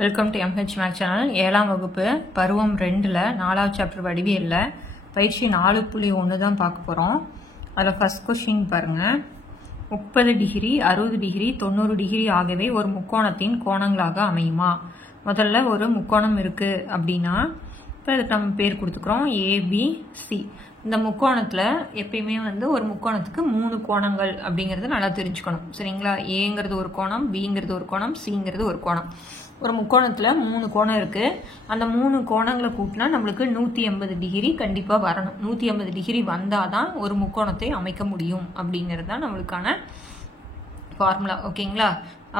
Welcome to MH max channel. 7ஆம் வகுப்பு பருவம் 2ல் 4வது சாப்டர் வடிவியலில் பயிற்சி 4.1 தான் பார்க்க போகிறோம். அதில் ஃபர்ஸ்ட் கொஸ்டின் பாருங்கள். 30 டிகிரி 60 டிகிரி 90 டிகிரி ஆகியவை ஒரு முக்கோணத்தின் கோணங்களாக அமையுமா? முதல்ல ஒரு முக்கோணம் இருக்குது அப்படின்னா இப்போ இதுக்கு நம்ம பேர் கொடுத்துக்கிறோம் ABC. இந்த முக்கோணத்தில் எப்பயுமே ஒரு முக்கோணத்துக்கு 3 கோணங்கள் அப்படிங்கிறது நல்லா தெரிஞ்சுக்கணும். சரிங்களா? ஏங்கிறது ஒரு கோணம், பிங்கிறது ஒரு கோணம், சிங்கிறது ஒரு கோணம். ஒரு முக்கோணத்தில் 3 கோணம் இருக்குது. அந்த 3 கோணங்களை கூட்டினா நம்மளுக்கு 180 டிகிரி கண்டிப்பாக வரணும். 180 டிகிரி வந்தால் தான் ஒரு முக்கோணத்தை அமைக்க முடியும் அப்படிங்கிறது தான் நம்மளுக்கான ஃபார்முலா. ஓகேங்களா?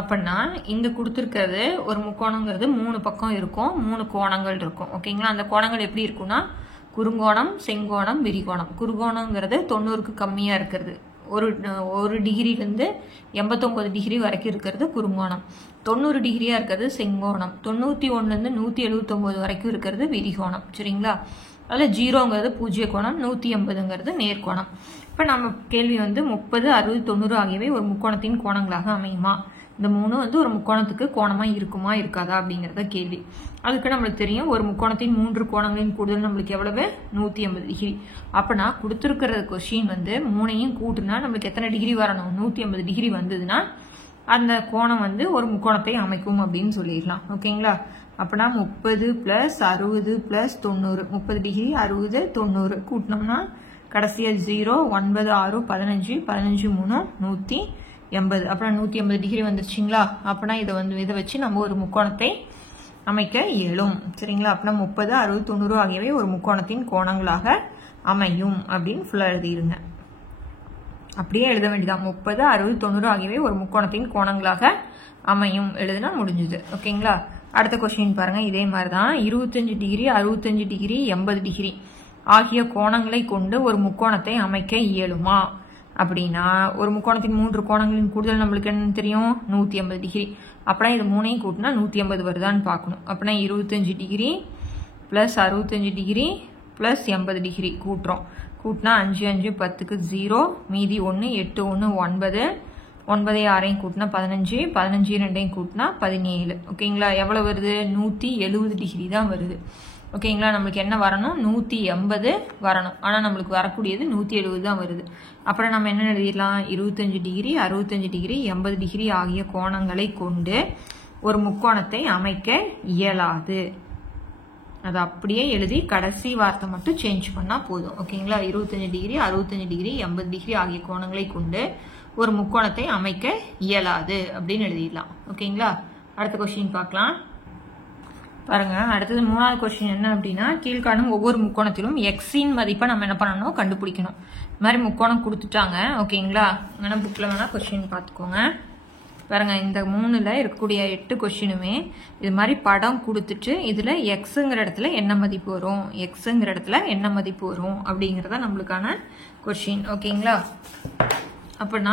அப்படின்னா இங்கே கொடுத்துருக்கிறது ஒரு முக்கோணங்கிறது 3 பக்கம் இருக்கும், 3 கோணங்கள் இருக்கும். ஓகேங்களா? அந்த கோணங்கள் எப்படி இருக்குன்னா குறுங்கோணம், செங்கோணம், விரிகோணம். குறுங்கோணங்கிறது 90க்கு கம்மியாக இருக்கிறது. ஒரு டிகிரிலேருந்து 89 டிகிரி வரைக்கும் இருக்கிறது குறுங்கோணம். 90 டிகிரியாக இருக்கிறது செங்கோணம். 91லேருந்து 179 வரைக்கும் இருக்கிறது விரிகோணம். சரிங்களா? அதில் 0ங்கிறது பூஜ்ய கோணம், 180ங்கிறது நேர்கோணம். இப்போ நம்ம கேள்வி 30, 60, 90 ஆகியவை ஒரு முக்கோணத்தின் கோணங்களாக அமையுமா? இந்த 3 ஒரு முக்கோணத்துக்கு கோணமாக இருக்குமா இருக்காதா அப்படிங்கிறத கேள்வி. அதுக்கு நம்மளுக்கு தெரியும் ஒரு முக்கோணத்தின் 3 கோணங்களின் கூடுதல் நம்மளுக்கு எவ்வளவு? 180 டிகிரி. அப்படின்னா கொடுத்துருக்கிற கொஸ்டின் 3ஐயும் கூட்டுனா நம்மளுக்கு எத்தனை டிகிரி வரணும்? 180 டிகிரி வந்ததுன்னா அந்த கோணம் ஒரு முக்கோணத்தை அமைக்கும் அப்படின்னு சொல்லிடலாம். ஓகேங்களா? அப்படின்னா 30 + 60 + 90, 30 டிகிரி 60 90 கூட்டினோம்னா கடைசியாக 0, 9, 6, 15, 15, 3, 180. அப்புறம் 180 டிகிரி வந்துருச்சுங்களா? அப்படின்னா இதை வச்சு நம்ம ஒரு முக்கோணத்தை அமைக்க இயலும். சரிங்களா? அப்படின்னா 30, 60, 90 ஆகியவை ஒரு முக்கோணத்தின் கோணங்களாக அமையும் அப்படின்னு ஃபுல்லாக எழுதிடுங்க. அப்படியே எழுத வேண்டியதான். 30, 60, 90 ஆகியவை ஒரு முக்கோணத்தின் கோணங்களாக அமையும் எழுதுனா முடிஞ்சுது. ஓகேங்களா? அடுத்த கொஸ்டின் பாருங்க. இதே மாதிரி தான் 25 டிகிரி 65 டிகிரி 80 டிகிரி ஆகிய கோணங்களை கொண்டு ஒரு முக்கோணத்தை அமைக்க இயலுமா அப்படின்னா ஒரு முக்கோணத்தின் 3 கோணங்களின் கூடுதல் நம்மளுக்கு என்னன்னு தெரியும்? 180 டிகிரி. அப்படின்னா இது 3ஐயும் கூட்டினா 180 வருதான்னு பார்க்கணும். அப்படின்னா 25 டிகிரி + 65 டிகிரி + 80 டிகிரி கூட்டுறோம். கூட்டினா 5, 5, 10க்கு 0, மீதி 1, 8, 1, 9, 9, 6ஐயும் கூட்டினா 15, 15, 2ஐயும் கூட்டினா 17. ஓகேங்களா? எவ்வளோ வருது? 170 டிகிரி தான் வருது. ஓகேங்களா? நம்மளுக்கு என்ன வரணும்? 180 வரணும். ஆனால் நம்மளுக்கு வரக்கூடியது 170 தான் வருது. அப்புறம் நம்ம என்ன எழுதிடலாம்? 25 டிகிரி 65 டிகிரி 80 டிகிரி ஆகிய கோணங்களை கொண்டு ஒரு முக்கோணத்தை அமைக்க இயலாது. அதை அப்படியே எழுதி கடைசி வார்த்தை மட்டும் சேஞ்ச் பண்ணால் போதும். ஓகேங்களா? 25 டிகிரி 65 டிகிரி 80 டிகிரி ஆகிய கோணங்களை கொண்டு ஒரு முக்கோணத்தை அமைக்க இயலாது அப்படின்னு எழுதிடலாம். ஓகேங்களா? அடுத்த கொஸ்டின் பார்க்கலாம். பாருங்க. அடுத்தது 3வது கொஸ்டின் என்ன அப்படின்னா கீழ்காணும் ஒவ்வொரு முக்கோணத்திலும் எக்ஸின் மதிப்பை நம்ம என்ன பண்ணணும்? கண்டுபிடிக்கணும். இந்த மாதிரி முக்கோணம் கொடுத்துட்டாங்க. ஓகேங்களா? வேணா புக்கில் வேணா கொஸ்டின் பார்த்துக்கோங்க. பாருங்க. இந்த 3ல் இருக்கக்கூடிய 8 கொஸ்டினுமே இது மாதிரி படம் கொடுத்துட்டு இதில் எக்ஸுங்கிற இடத்துல என்ன மதிப்பு வரும், எக்ஸுங்கிற இடத்துல என்ன மதிப்பு வரும் அப்படிங்கிறத நம்மளுக்கான கொஸ்டின். ஓகேங்களா? அப்படின்னா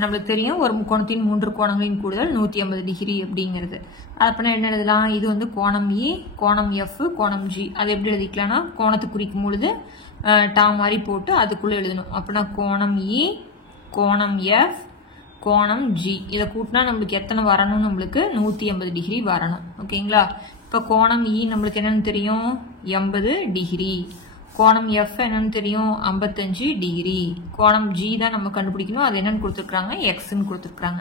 நம்மளுக்கு தெரியும் ஒரு முக்கோணத்தின் 3 கோணங்களின் கூடுதல் 180 டிகிரி அப்படிங்கிறது. அப்படின்னா என்ன எழுதலாம்? இது கோணம் இ, கோணம் எஃப், கோணம் ஜி. அது எப்படி எழுதிக்கலாம்னா கோணத்தை குறிக்கும் பொழுது டா மாதிரி போட்டு அதுக்குள்ளே எழுதணும். அப்படின்னா கோணம் இ, கோணம் எஃப், கோணம் ஜி. இதை கூட்டினா நம்மளுக்கு எத்தனை வரணும்? நம்மளுக்கு 180 டிகிரி வரணும். ஓகேங்களா? இப்போ கோணம் இ நம்மளுக்கு என்னன்னு தெரியும்? 80 டிகிரி. கோணம் எஃப் என்னன்னு தெரியும்? 55 டிகிரி. கோணம் ஜி தான் நம்ம கண்டுபிடிக்கணும். அது என்னன்னு கொடுத்துருக்காங்க? எக்ஸ்ன்னு கொடுத்துருக்காங்க.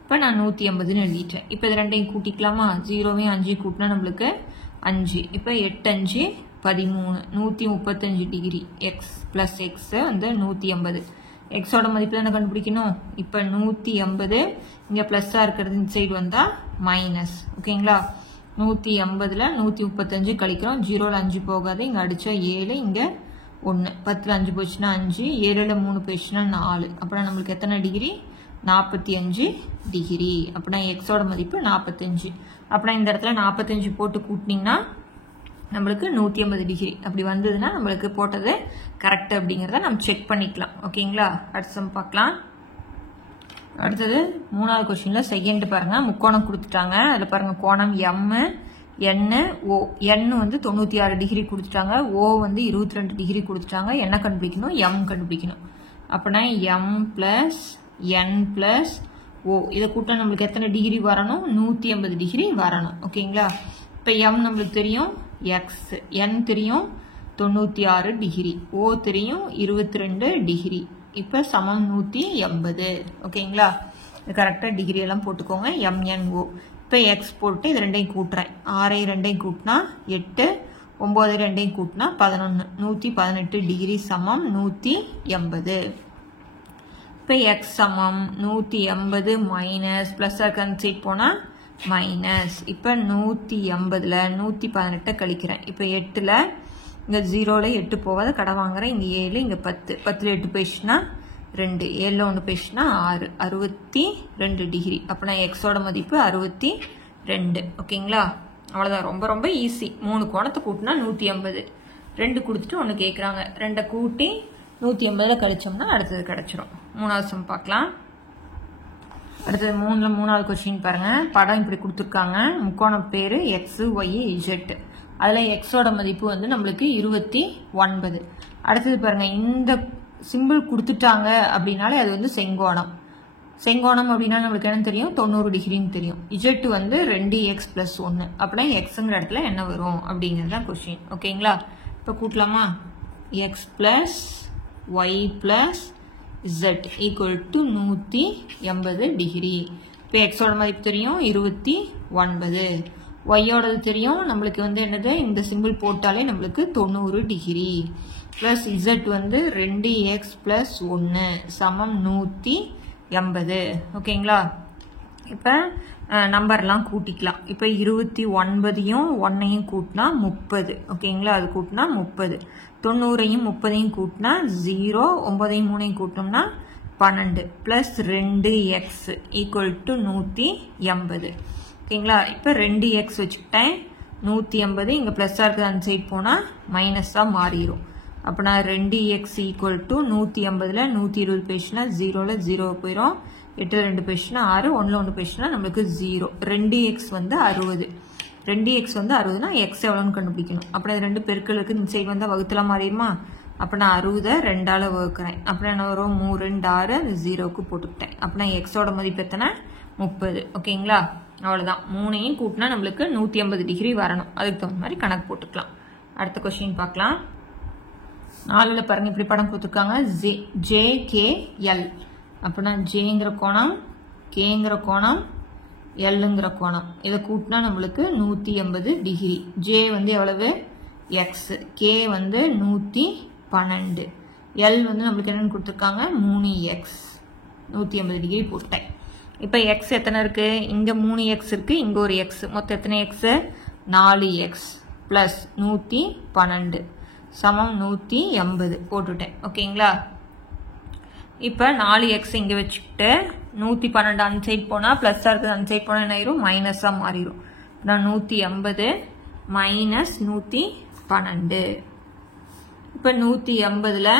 இப்போ நான் 180ன்னு எழுதிட்டேன். இப்போ இது ரெண்டையும் கூட்டிக்கலாமா? 0வையும் 5 கூட்டினா நம்மளுக்கு 5. இப்போ 8, 5, 13, 135 டிகிரி. X plus X 180. எக்ஸோட மதிப்பு தானே கண்டுபிடிக்கணும். இப்போ 180 இங்கே ப்ளஸ்ஸாக இருக்கிறது இந்த சைடு வந்தால் மைனஸ். ஓகேங்களா? 180ல் 135 கழிக்கிறோம். 0ல் 5 போகாது. இங்கே அடித்தா 7, இங்கே 1, 10ல் 5 போச்சுன்னா 5, 7ல் 3 போயிடுச்சுன்னா 4. அப்படின்னா நம்மளுக்கு எத்தனை டிகிரி? 45 டிகிரி. அப்படின்னா எக்ஸோட மதிப்பு 45. அப்படின்னா இந்த இடத்துல 45 போட்டு கூட்டினீங்கன்னா நம்மளுக்கு 180 டிகிரி அப்படி வந்ததுன்னா நம்மளுக்கு போட்டது கரெக்ட் அப்படிங்கிறத நம்ம செக் பண்ணிக்கலாம். ஓகேங்களா? அடுத்து பார்க்கலாம். அடுத்தது 3வது கொஸ்டின்ல செகண்ட் பாருங்க. முக்கோணம் கொடுத்துட்டாங்க. அதில் பாருங்க கோணம் எம், என், ஓ. என் 96 டிகிரி கொடுத்துட்டாங்க. ஓ 22 டிகிரி கொடுத்துட்டாங்க. என்ன கண்டுபிடிக்கணும்? எம் கண்டுபிடிக்கணும். அப்படின்னா எம் + என் + ஓ. இதை கூட்டினா நம்மளுக்கு எத்தனை டிகிரி வரணும்? 180 டிகிரி வரணும். ஓகேங்களா? இப்போ எம் நம்மளுக்கு தெரியும் எக்ஸ், என் தெரியும் 96 டிகிரி, ஓ தெரியும் 22 டிகிரி. இப்போ சமம் 180. ஓகேங்களா? இது கரெக்டாக டிகிரி எல்லாம் போட்டுக்கோங்க. எம்என்ஓ. இப்போ எக்ஸ் போட்டு இது ரெண்டையும் கூட்டுறேன். 6 ரெண்டையும் கூட்டினா 8, 9 ரெண்டையும் கூட்டினா 11, 118 டிகிரி சமம் 180. இப்போ எக்ஸ் சமம் 180 மைனஸ் ப்ளஸ் சைட் போனால் மைனஸ். இப்போ 180ல் 118 கழிக்கிறேன். இப்போ 8ல் இங்கே 0ல் 8 போகாத கடை வாங்குறேன். இங்கே 7, இங்கே 10, 10ல் 8 போயிடுச்சுன்னா 2, 7ல் 1 போயிடுச்சுன்னா 6, 62 டிகிரி. அப்போ நான் எக்ஸோட மதிப்பு 62. ஓகேங்களா? அவ்வளோதான். ரொம்ப ரொம்ப ஈஸி. 3 கோணத்தை கூட்டினா 180. 2 கொடுத்துட்டு 1 கேட்குறாங்க. 2 கூட்டி 180ல் கழிச்சோம்னா அடுத்தது கிடச்சிரும். 3வது சம் பார்க்கலாம். அடுத்தது 3வது கொஸ்டின் பாருங்க. படம் இப்படி கொடுத்துருக்காங்க. முக்கோணம் பேரு எக்ஸ், ஒய், இஜெட். அதில் எக்ஸோட மதிப்பு வந்து நம்மளுக்கு 29. அடுத்தது பாருங்க, இந்த சிம்பிள் கொடுத்துட்டாங்க அப்படின்னாலே அது வந்து செங்கோணம். செங்கோணம் அப்படின்னா நம்மளுக்கு என்ன தெரியும்? 90 டிகிரின்னு தெரியும். இஜெட் வந்து 2x+1. அப்படின்னா எக்ஸுங்கிற இடத்துல என்ன வரும் அப்படிங்கிறது தான் கொஸ்டின். ஓகேங்களா? இப்போ கூட்டலாமா? X plus Y plus Z equal to 180 degree. இப்போ எக்ஸோட மதிப்பு தெரியும் 29. ஒய்யோடது தெரியும் நம்மளுக்கு வந்து என்னது? இந்த சிம்பிள் போட்டாலே நம்மளுக்கு 90 டிகிரி. ப்ளஸ் Z வந்து 2x+1 சமம் 180. ஓகேங்களா? இப்போ நம்பர்லாம் கூட்டிக்கலாம். இப்போ 29யும் 1ஐயும் கூட்டினா 30. ஓகேங்களா? அது கூட்டினா 30. 90ஐயும் 30ஐயும் கூட்டினா 0, 9ஐயும் 3ஐயும் கூட்டினோம்னா 12 ப்ளஸ் 2x ஈக்குவல் டு 180. ஓகேங்களா? இப்போ 2x வச்சுக்கிட்டேன். 180 இங்கே ப்ளஸ்ஸாக இருக்குது, அந்த சைட் போனால் மைனஸாக மாறிடும். அப்போ நான் 2x ஈக்குவல் டு 180ல் 120 போயிடுச்சுன்னா 0ல் 0 போயிடும். 8 2 போயிடுச்சுன்னா 6, 1ல் 1 போயிடுச்சுன்னா நம்மளுக்கு 0. 2x வந்து 60. 2x வந்து 60னா எக்ஸ் எவ்வளோன்னு கண்டுபிடிக்கணும். அப்புறம் இது 2 பெருக்கள் இருக்குது, இந்த சைடு வந்தால் வகுத்தலாம் மாறிடுமா? அப்போ நான் 60 2ஆல் வகுக்கிறேன். அப்புறம் என்ன வரும்? 3 2 6, அந்த 0க்கு போட்டுக்கிட்டேன். அப்போ நான் எக்ஸோட மதிப்பு எத்தனை? 30. ஓகேங்களா? அவ்வளோதான். 3ஐயும் கூட்டினா நம்மளுக்கு 180 டிகிரி வரணும். அதுக்கு தகுந்த மாதிரி கணக்கு போட்டுக்கலாம். அடுத்த கொஸ்டின் பார்க்கலாம். 4ல் பாருங்க, இப்படி படம் கொடுத்துருக்காங்க. JKL. அப்படின்னா ஜேங்கிற கோணம், கேங்கிற கோணம், எல்லுங்கிற கோணம். இதை கூட்டினா நம்மளுக்கு 180 டிகிரி. ஜே வந்து எவ்வளவு? எக்ஸ். கே வந்து 112. எல் வந்து நம்மளுக்கு என்னன்னு கொடுத்துருக்காங்க? 3x. 180 டிகிரி போட்டேன். இப்போ எக்ஸ் எத்தனை இருக்கு? இங்கே 3x இருக்கு, இங்கே ஒரு எக்ஸ். மொத்தம் எத்தனை எக்ஸ்? 4x ப்ளஸ் 112 சமம் 180 போட்டுட்டேன். ஓகேங்களா? இப்போ 4x இங்கே வச்சுக்கிட்டு 112 அந்த சைட் போனால் ப்ளஸ்ஸாக இருக்குது, அந்த சைட் போனால் என்ன ஆயிரும்? மைனஸாக மாறிடும். நான் 180 மைனஸ் 112. இப்போ 180ல்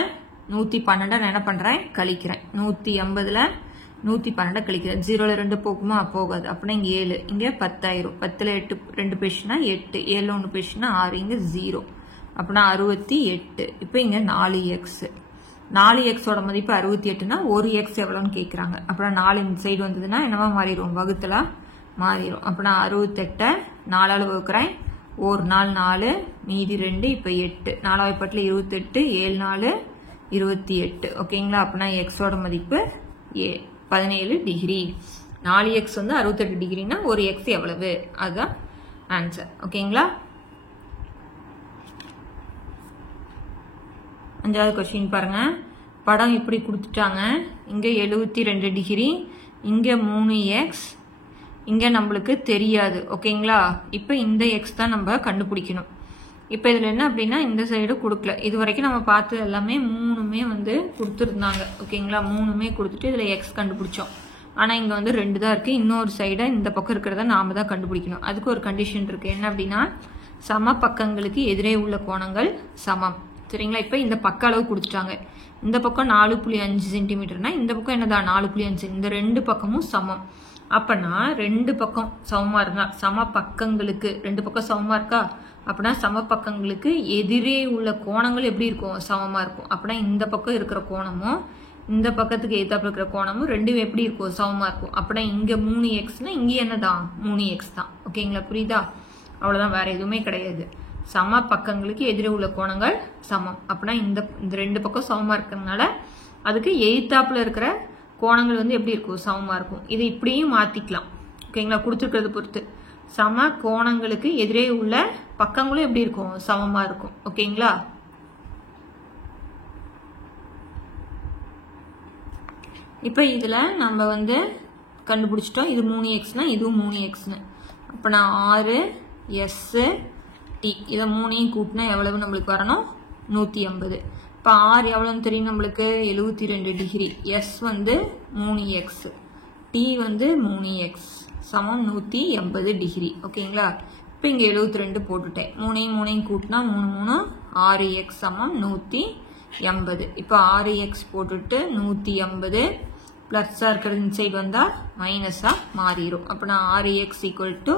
112 நான் என்ன பண்ணுறேன்? கழிக்கிறேன். 180ல் 112 கழிக்கிறேன். 0ல் 2 போகுமா? போகாது. அப்படின்னா இங்கே 7, இங்கே 10 ஆயிரும். 10ல் 8 2 போயிடுச்சுன்னா 8, 7ல் 1 போயிடுச்சுன்னா 6, இங்கே 0. அப்படின்னா 68. இப்போ இங்கே 4x. 4xோட மதிப்பு 68னா ஒரு எக்ஸ் எவ்வளோன்னு கேட்குறாங்க. அப்புறம் 4 இந்த சைடு வந்ததுன்னா என்னவா மாறிடும்? வகுத்தலா மாறிடும். அப்போ நான் 68 4ஆல் வகுக்கிறேன். ஒரு நாள் 4, மீதி 2, இப்போ 8. 4 8 28, 7 4 28. ஓகேங்களா? அப்போ நான் எக்ஸோட மதிப்பு 17 டிகிரி. 4x வந்து 68 டிகிரினா ஒரு எக்ஸ் எவ்வளவு? அதுதான் ஆன்சர். ஓகேங்களா? 5வது கொஸ்டின் பாருங்க. படம் இப்படி கொடுத்துட்டாங்க. இங்கே 72 டிகிரி, இங்கே 3x, இங்கே நம்மளுக்கு தெரியாது. ஓகேங்களா? இப்போ இந்த எக்ஸ் தான் நம்ம கண்டுபிடிக்கணும். இப்போ இதில் என்ன அப்படின்னா இந்த சைடு கொடுக்கல. இது வரைக்கும் நம்ம பார்த்தது எல்லாமே 3மே வந்து கொடுத்துருந்தாங்க. ஓகேங்களா? 3மே கொடுத்துட்டு இதில் எக்ஸ் கண்டுபிடிச்சோம். ஆனால் இங்கே வந்து 2 தான் இருக்குது. இன்னொரு சைடை இந்த பக்கம் இருக்கிறத நாம தான் கண்டுபிடிக்கணும். அதுக்கு ஒரு கண்டிஷன் இருக்குது. என்ன அப்படின்னா சம பக்கங்களுக்கு எதிரே உள்ள கோணங்கள் சமம். சரிங்களா? இப்போ இந்த பக்க அளவு கொடுத்துட்டாங்க. இந்த பக்கம் 4.5 சென்டிமீட்டர்னா இந்த பக்கம் என்னதான் 4.5. இந்த 2 பக்கமும் சமம். அப்பனா 2 பக்கம் சமமா இருந்தா சம பக்கங்களுக்கு 2 பக்கம் சமமா இருக்கா? அப்படின்னா சம பக்கங்களுக்கு எதிரே உள்ள கோணங்கள் எப்படி இருக்கும்? சமமா இருக்கும். அப்படின்னா இந்த பக்கம் இருக்கிற கோணமும் இந்த பக்கத்துக்கு எதிர்த்தாப்புல இருக்கிற கோணமும் ரெண்டும் எப்படி இருக்கும், சமமா இருக்கும். அப்படின்னா இங்க 3xனா இங்க என்னதான் 3x தான். ஓகேங்களா, புரியுதா? அவ்வளவுதான், வேற எதுவுமே கிடையாது. சம பக்கங்களுக்கு எதிரே உள்ள கோணங்கள் சமம். அப்படின்னா இந்த ரெண்டு பக்கம் சமமா இருக்கிறதுனால அதுக்கு எதிர்த்தாப்புல இருக்கிற கோணங்கள் வந்து எப்படி இருக்கும், சமமா இருக்கும். இதை இப்படியும் மாத்திக்கலாம். ஓகேங்களா, கொடுத்துருக்கிறத பொறுத்து சம கோணங்களுக்கு எதிரே உள்ள பக்கங்களும் எப்படி இருக்கும், சமமா இருக்கும். ஓகேங்களா, இப்ப இதுல நம்ம வந்து கண்டுபிடிச்சிட்டோம். இது 3xனா இதுவும் 3xனு. அப்ப நான் 6s t இத மூணையும் கூட்டினா எவ்வளவு நம்மளுக்கு வரணும், 180. இப்ப r எவ்வளவுன்னு தெரியும் நம்மளுக்கு, 72 டிகிரி. s வந்து 3x, t வந்து 3x சமம் 180 டிகிரி. ஓகேங்களா, இப்ப இங்க 72 போட்டுட்டேன். மூணையும் கூட்டினா 3 6x சமம் 180. இப்ப 6x போட்டுட்டு 180 பிளஸ்ஸா இருக்கிறது இந்த சைடு வந்தா மைனஸா மாறிடும். அப்ப நான் 6x ஈக்குவல் டு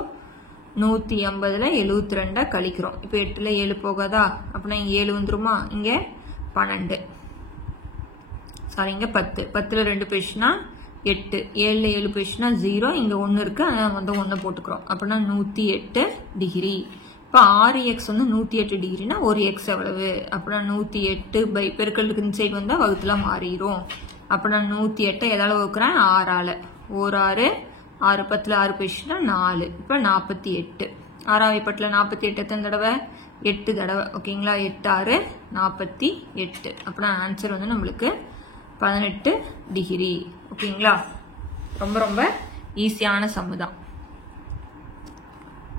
180ல 72 கழிக்கிறோம். இப்ப 8ல 7 போகாதா, அப்படின்னா இங்க 7 வந்துருமா, இங்க 12 சாரி இங்க 10. 10ல 2 போயிடுச்சுன்னா 8, 7ல 7 போயிடுச்சுன்னா 0, இங்க 1 இருக்கு, அதனால வந்து 1 போட்டுக்கிறோம். அப்படின்னா 108 டிகிரி. இப்ப 6x வந்து 108 டிகிரினா ஒரு x எவ்வளவு, அப்படின்னா 108 பை பெருக்கலுக்கு இந்த சைடு வந்தா வகுத்துல மாறிடும். அப்ப நான் 108 எதால வகுக்கிறேன், 6ஆல. 1 6 6 10ல 6 போயிடுச்சுன்னா 4. இப்ப 48. 6ஆவை பட்டுல 48 எத்தனை தடவை, 8 தடவை. ஓகேங்களா, 8 6 48. அப்ப ஆன்சர் வந்து நம்மளுக்கு 18 டிகிரி. ஓகேங்களா, ரொம்ப ரொம்ப ஈஸியான சம் தான்.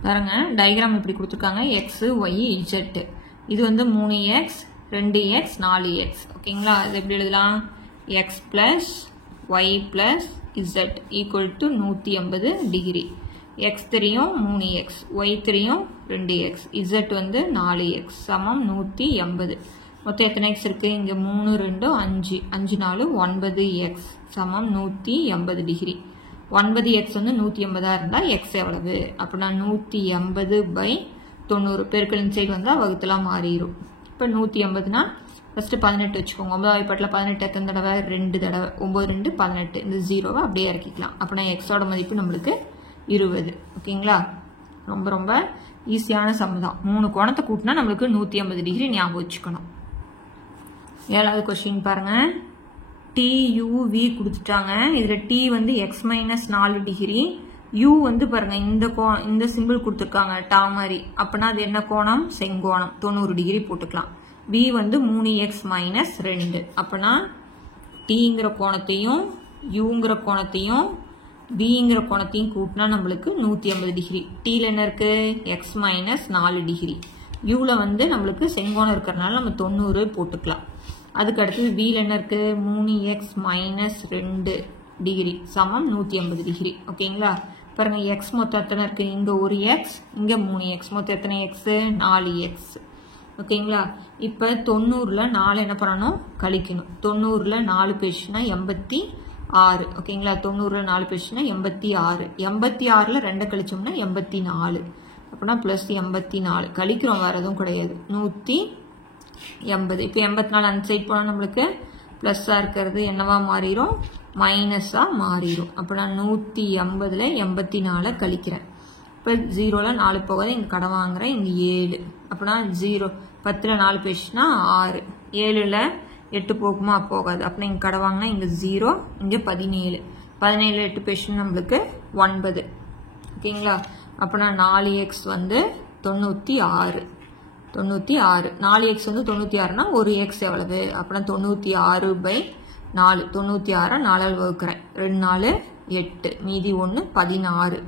பாருங்க, டயக்ராம் இப்படி கொடுத்துருக்காங்க, x y z. இது வந்து 3x 2x 4x. ஓகேங்களா, இது எப்படி எழுதலாம், x plus y plus z equal to 180 degree. x தெரியும் 3x, y தெரியும் 2x, z வந்து 4x சமம் 180. மொத்தம் எத்தனை x இருக்கு, இங்க 3 2 5, 5 4 9x சமம் 180 டிகிரி. 9x வந்து 180 இருந்தா x எவ்வளவு, அப்படின்னா 180 பை 90 பெருக்கலின் சைடு வந்தா வகுத்துல மாறிடும். இப்ப 180னா ஃபர்ஸ்ட் 18 வச்சுக்கோங்க. 9ஆவது பாட்டுல 18 எத்தனை தடவை, 2 தடவை. 9 2 18. இந்த 0வை அப்படியே இறக்கிக்கலாம். அப்படின்னா எக்ஸோட மதிப்பு நம்மளுக்கு 20. ஓகேங்களா, ரொம்ப ரொம்ப ஈஸியான சம் தான். 3 கோணத்தை கூட்டினா நம்மளுக்கு 180 டிகிரி ஞாபகம் வச்சுக்கணும். 7வது கொஸ்டின் பாருங்க, TUV கொடுத்துட்டாங்க. இதுல T வந்து x மைனஸ் 4 டிகிரி, U வந்து பாருங்க இந்த சிம்பிள் கொடுத்துருக்காங்க டா மாதிரி. அப்படின்னா அது என்ன கோணம், செங்கோணம், 90 டிகிரி போட்டுக்கலாம். V வந்து 3x மைனஸ் 2. அப்படின்னா Tங்கிற கோணத்தையும் Uங்கிற கோணத்தையும் Vங்கிற கோணத்தையும் கூட்டினா நம்மளுக்கு 180 டிகிரி. Tல என்ன இருக்கு, x மைனஸ் 4 டிகிரி. Uல வந்து நம்மளுக்கு செங்கோணம் இருக்கிறதுனால நம்ம 90 போட்டுக்கலாம். அதுக்கு அடுத்து Vல என்ன இருக்கு, 3x மைனஸ் 2 டிகிரி சமம் 180 டிகிரி. ஓகேங்களா, பாருங்க x மொத்தம் எத்தனை இருக்கு, இங்க ஒரு x, இங்க 3x, மொத்தம் எத்தனை x, 4x. ஓகேங்களா, இப்ப 90ல 4 என்ன பண்ணணும், கழிக்கணும். 90ல 4 போயிடுச்சுன்னா 86. ஓகேங்களா, 90ல 4 போயிடுச்சுன்னா 86. 86ல 2 கழிச்சோம்னா 84. அப்படின்னா பிளஸ் 84 கழிக்கிறோம், வேற எதுவும் கிடையாது, 180. இப்ப 84 அந்த சைட் போனா நம்மளுக்கு பிளஸ்ஸா இருக்கிறது என்னவா மாறிடும், மைனஸா மாறிடும். அப்படின்னா 180ல 84 கழிக்கிறேன். இப்ப 0ல 4 போகாது, இங்க கடன் வாங்குறேன், இங்க 7. அப்படின்னா 0 10ல 4 போயிடுச்சுன்னா 6, 7ல 8 போகுமா, போகாது. அப்படின்னா இங்க கடன் வாங்கினா இங்க 0, இங்க 17. 17ல 8 போயிடுச்சுன்னா நம்மளுக்கு 9. ஓகேங்களா, அப்படின்னா 4x வந்து 96. 4x வந்து 96னா ஒரு x எவ்வளவு, அப்படின்னா 96 பை 4. 96 4ஆல் வகுக்கிறேன், 2 4 8, மீதி 1 16.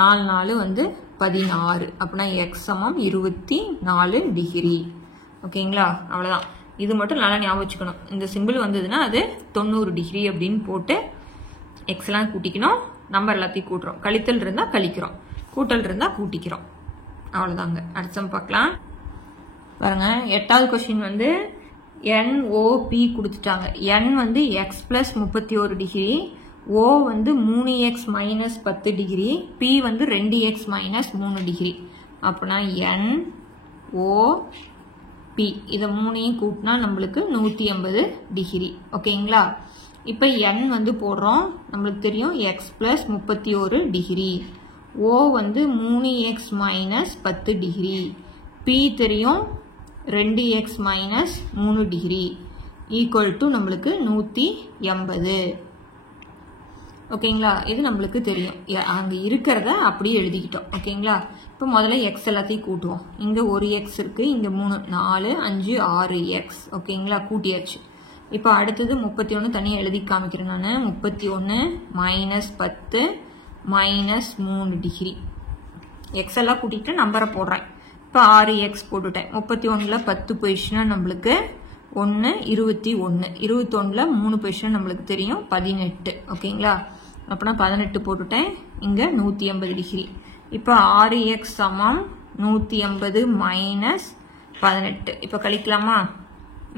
4 4 வந்து 16. அப்படின்னா x சமம் 24 டிகிரி. ஓகேங்களா, அவ்வளவுதான். இது மட்டும் நல்லா ஞாபகம் வச்சுக்கணும். இந்த சிம்பிள் வந்ததுன்னா அது 90 டிகிரி அப்படின்னு போட்டு x எல்லாம் கூட்டிக்கணும். நம்பர் எல்லாத்தையும் கூட்டுறோம். கழித்தல் இருந்தா கழிக்கிறோம், கூட்டல் இருந்தா கூட்டிக்கிறோம். அவ்வளவுதாங்க. அடுத்த பார்க்கலாம். பாருங்க, 8வது கொஸ்டின் வந்து NOP கொடுத்துட்டாங்க. N வந்து x பிளஸ் 31 டிகிரி, O வந்து 3x மைனஸ் 10 டிகிரி, P வந்து 2x மைனஸ் 3 டிகிரி. அப்படின்னா NOP இதை மூணையும் கூட்டினா நம்மளுக்கு 180 டிகிரி. ஓகேங்களா, இப்போ n வந்து போடுறோம். நம்மளுக்கு தெரியும் x plus 31 டிகிரி. O வந்து 3x minus 10 டிகிரி. P தெரியும் 2x minus 3 degree. Equal to நம்மளுக்கு 180. ஓகேங்களா? இது நம்மளுக்கு தெரியும். அங்கே இருக்கிறத அப்படியே எழுதிக்கிட்டோம். ஓகேங்களா? இப்போ முதல்ல x எல்லாத்தையும் கூட்டுவோம். இங்கே ஒரு x இருக்கு, இங்கே 3, 4, 5, 6x. ஓகேங்களா? கூட்டியாச்சு. இப்போ அடுத்தது 31 தனியாக எழுதி காமிக்கிறேன் நான். 31 மைனஸ் 10 மைனஸ் 3 டிகிரி. எக்ஸ் எல்லாம் கூட்டிட்டு நம்பரை போடுறேன். இப்போ 6x போட்டுட்டேன். 31ல் 10 போயிடுச்சுன்னா நம்மளுக்கு 1 21. 21ல் 3 போயிடுச்சுன்னா நம்மளுக்கு தெரியும் 18. ஓகேங்களா? அப்படின்னா 18 போட்டுட்டேன். இங்கே 180 டிகிரி. இப்போ 6x சமம் 180 மைனஸ் 18. இப்போ கழிக்கலாமா?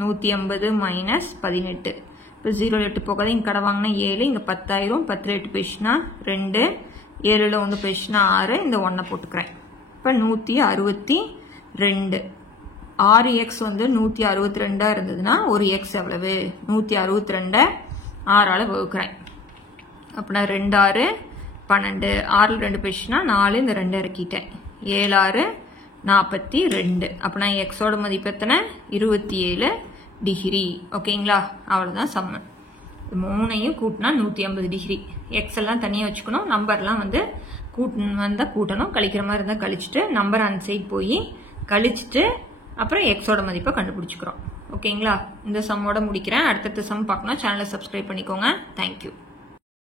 180 மைனஸ் 18. இப்போ 0 போகாத. இங்கே கடை வாங்கினா 7, இங்கே 10,000. 10 போயிடுச்சுன்னா 2, 7ல் 1 போயிடுச்சுன்னா 6. இந்த 1 போட்டுக்கிறேன். இப்போ 162. 6x வந்து 162 இருந்ததுன்னா ஒரு x எவ்வளவு? 162 6ஆல் வகுக்கிறேன். அப்படின்னா 2 6 12. 6ல் 2 போயிடுச்சுன்னா 4. இந்த 2 இறக்கிட்டேன். 7 6 42. அப்படின்னா எக்ஸோட மதிப்பு எத்தனை? 27 டிகிரி. ஓகேங்களா? அவ்வளோதான் சம்மன். 3ஐயும் கூட்டினா 180 டிகிரி. எக்ஸ் எல்லாம் தனியாக வச்சுக்கணும். நம்பர்லாம் வந்து கூட்டணும். கழிக்கிற மாதிரி இருந்தால் கழிச்சுட்டு நம்பர் அந்த சைட் போய் கழிச்சுட்டு அப்புறம் எக்ஸோட மதிப்பை கண்டுபிடிச்சிக்கிறோம். ஓகேங்களா? இந்த சம்மோட முடிக்கிறேன். அடுத்தடுத்த சம் பார்க்கணும். சேனலை சப்ஸ்கிரைப் பண்ணிக்கோங்க. தேங்க்யூ.